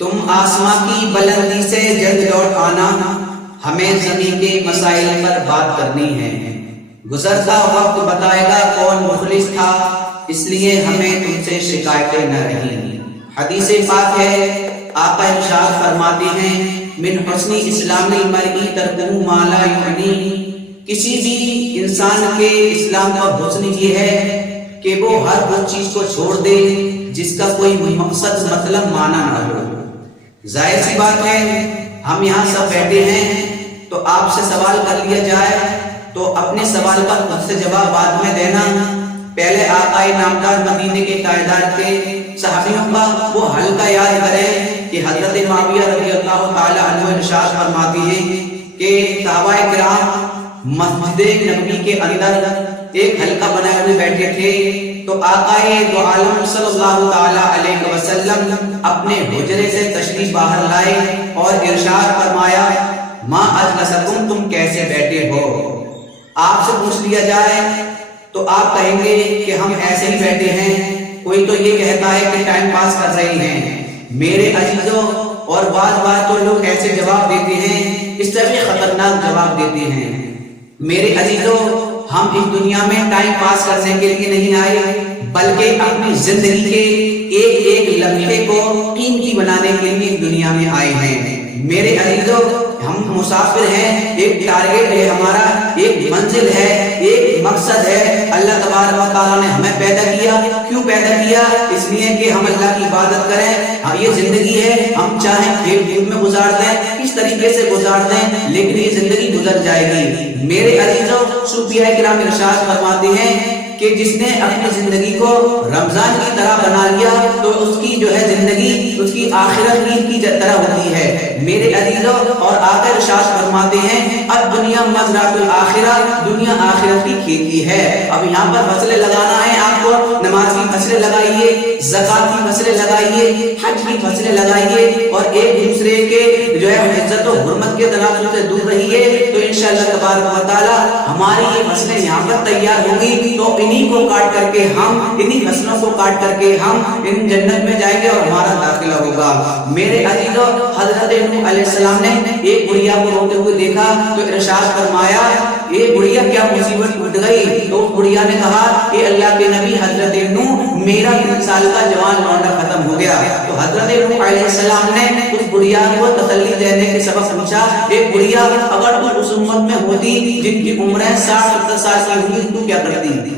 تم آسماں کی بلندی سے جلد لوٹ آنا، ہمیں زمین کے مسائل پر بات کرنی ہے۔ گزرتا وقت بتائے گا کون مخلص تھا، اس لیے ہمیں تم سے شکایتیں نہ رہیں۔ حدیث پاک ہے، آقا ارشاد فرماتے ہیں، من حسن اسلام المرء ترکہ ما لا یعنی، کسی بھی انسان کے اسلام کا حسن یہ ہے کہ وہ ہر اس چیز کو چھوڑ دے جس کا کوئی مقصد مطلب معنی نہ ہو۔ ظاہر سی بات ہے، ہم یہاں سب بیٹھے ہیں تو آپ سے سوال کر لیا جائے تو اپنے سوال کا خود سے جواب بعد میں دینا۔ پہلے آقا نامدار مدینے کے تاجدار کے صحابیوں کا وہ حلقہ یاد کریں کہ حضرت معاویہ رضی اللہ تعالی عنہ ارشاد فرماتی ہیں کہ صحابہ کرام مسجد نبوی کے اندر ایک حلقہ بنائے ہوئے بیٹھے تھے، تو آقا دو عالم صلی اللہ تعالی علیہ وسلم اپنے حجرے سے تشریف باہر لائے اور ارشاد فرمایا، ما اجلسکم، تم کیسے بیٹھے ہو؟ آپ سے پوچھ لیا جائے تو آپ کہیں گے کہ ہم ایسے ہی بیٹھے ہیں، کوئی تو یہ کہتا ہے کہ ٹائم پاس کر رہے ہیں۔ میرے عزیزوں، اور بعض بار تو لوگ ایسے جواب دیتے ہیں، اس طرح بھی خطرناک جواب دیتے ہیں۔ میرے عزیزوں، ہم اس دنیا میں ٹائم پاس کرنے کے لیے نہیں آئے، بلکہ اپنی زندگی کے ایک ایک لمحے کو قیمتی بنانے کے لیے دنیا میں آئے ہیں۔ میرے عزیزوں، ہم مسافر ہیں، ایک ٹارگٹ ہے ہمارا، ایک منزل ہے، ایک مقصد ہے۔ اللہ تبارک و تعالیٰ نے ہمیں پیدا کیا، کیوں پیدا کیا؟ اس لیے کہ ہم اللہ کی عبادت کریں۔ یہ زندگی ہے، ہم چاہیں کھیل کود میں گزار دیں، کس طریقے سے گزار دیں، لیکن یہ زندگی گزر جائے گی۔ میرے عزیزوں، صوفیاء کرام ارشاد فرماتے ہیں کہ جس نے اپنی زندگی کو رمضان کی طرح بنا لیا تو اس کی جو ہے زندگی، اس کی آخرت عید کی طرح ہوتی ہے۔ میرے عزیزوں، اور آقا ارشاد فرماتے ہیں، الدنیا مزرعۃ الآخرہ، دنیا آخرت کی کھیتی ہے۔ اب یہاں پر فصلیں لگانا ہے آپ کو، نماز کی فصلیں لگائیے، زکات کی فصلیں لگائیے، حج کی فصلیں لگائیے، اور ایک دوسرے کے جو ہے عزت و حرمت کے تناسب سے دور رہیے، تو انشاءاللہ تبارک و تعالی ہماری یہ فصلیں یہاں پر تیار ہوں گی، تو انہی کو کاٹ کر کے ہم، انہی فصلوں کو کاٹ کر کے ہم ان جنت میں جائیں گے اور ہمارا داخلہ ہوگا۔ میرے عزیزوں، حضرت نوح علیہ السلام نے ایک بڑھیا کو روتے ہوئے دیکھا تو ارشاد فرمایا، یہ بڑھیا کیا مصیبت ٹوٹ گئی؟ تو اس بڑھیا نے کہا کہ اللہ کے نبی حضرت نوح، میرا 3 سال کا جوان لونڈا ختم ہو گیا۔ تو حضرت نوح علیہ السلام نے اس بڑھیا کو تسلی دینے کے سبب پوچھا، ایک بڑھیا اگر تو اس امت میں ہوتی جن کی عمریں 60-70 سال کی ہوئی تو کیا کرتی؟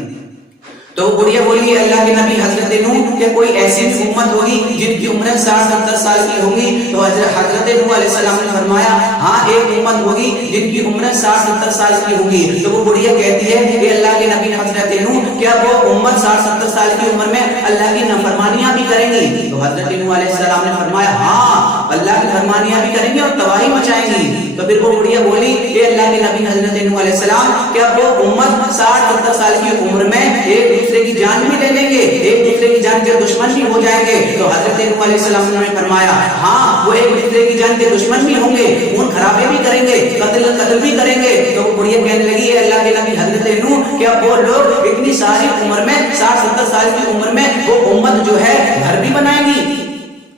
تو بڑھیا بولی، اللہ کے نبی حضرت نوح کہ کوئی ایسی امت ہوگی جن کی عمریں 60-70 سال کی ہوگی؟ تو حضرت نوح علیہ السلام نے فرمایا، ہاں ایک امت ہوگی جن کی عمریں 60-70 سال کی ہوگی۔ تو وہ بڑھیا کہتی ہے کہ اللہ کے نبی حضرت نوح، کیا وہ امت 60-70 سال کی عمر میں اللہ کی نافرمانیاں بھی کریں گی؟ تو حضرت نوح علیہ السلام نے فرمایا، ہاں اللہ کی فرمانیاں بھی کریں گی اور تباہی مچائیں گی۔ تو پھر وہ بڑھیا بولی، اے اللہ کے نبی حضرت نوح علیہ السلام، کیا وہ امت 60-70 سال کی عمر میں ایک دوسرے کی جان بھی لے لیں گے، ایک دوسرے کی جان کے دشمن بھی ہو جائیں گے؟ تو حضرت نوح علیہ السلام نے فرمایا، ہاں وہ ایک دوسرے کی جان کے دشمن بھی ہوں گے، خون خرابے بھی کریں گے، قتل بھی کریں گے۔ تو وہ بڑھیا کہنے لگی، اے اللہ کے نبی حضرت نوح، کیا وہ لوگ اتنی ساری عمر میں، 60-70 سال کی عمر میں، وہ امت جو ہے گھر بھی بنائے گی؟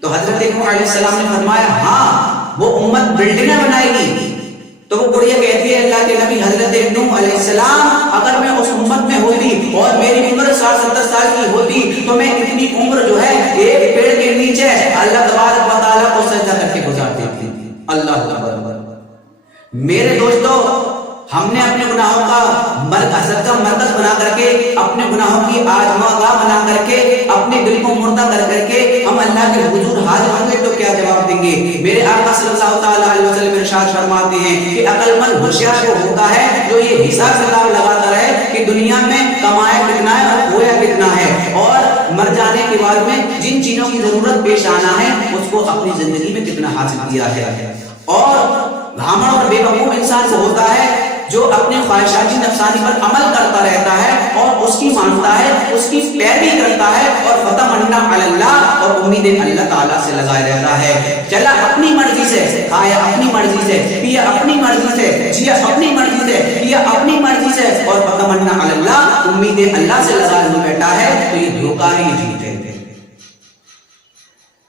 تو حضرت نوح علیہ السلام نے فرمایا، ہاں وہ امت بلڈنگیں بنائے گی۔ تو وہ بڑھیا کہتی ہے، اللہ کے نبی حضرت نوح علیہ السلام، اگر میں اس امت میں ہوتی اور میری عمر 60-70 سال کی ہوتی تو میں اتنی عمر جو ہے ایک پیڑ کے نیچے اللہ تبارک و تعالیٰ کو سجدہ کر کے گزار دیتی۔ اللہ اکبر۔ میرے دوستو، ہم نے اپنے گناہوں کا حسد کا مرکز بنا کر کے، اپنے گناہوں کی آزمائش بنا کر کے، اپنے دل کو مردہ کر کر کے ہم اللہ کے حضور حاضر ہوں گے تو کیا جواب دیں گے؟ میرے آقا صلی اللہ تعالیٰ علیہ وسلم ارشاد فرماتے ہیں کہ عقل مند ہوشیار وہ ہوتا ہے جو یہ حساب کتاب لگاتا رہے کہ دنیا میں کمایا کتنا ہے اور کھویا کتنا ہے، اور مر جانے کے بعد میں جن چیزوں کی ضرورت پیش آنا ہے اس کو اپنی زندگی میں کتنا حاصل کیا ہے۔ اور گھامڑ اور بے وقوف انسان وہ ہوتا ہے جو اپنے خواہشاتی نفسانی پر عمل کرتا رہتا ہے اور اس کی مانتا ہے، اس کی پیروی کرتا ہے، اور فتمنا علی اللہ، اور امیدیں اللہ تعالیٰ سے لگائے رہتا ہے۔ چلا اپنی مرضی سے، کھایا اپنی مرضی سے، پیا اپنی مرضی سے، جیا اپنی مرضی سے، کیا اپنی مرضی سے، اور فتمنا علی اللہ، امیدیں اللہ سے لگائے ہوئے بیٹھا ہے، تو یہ دھوکہ ہے، یہ جیت ہے۔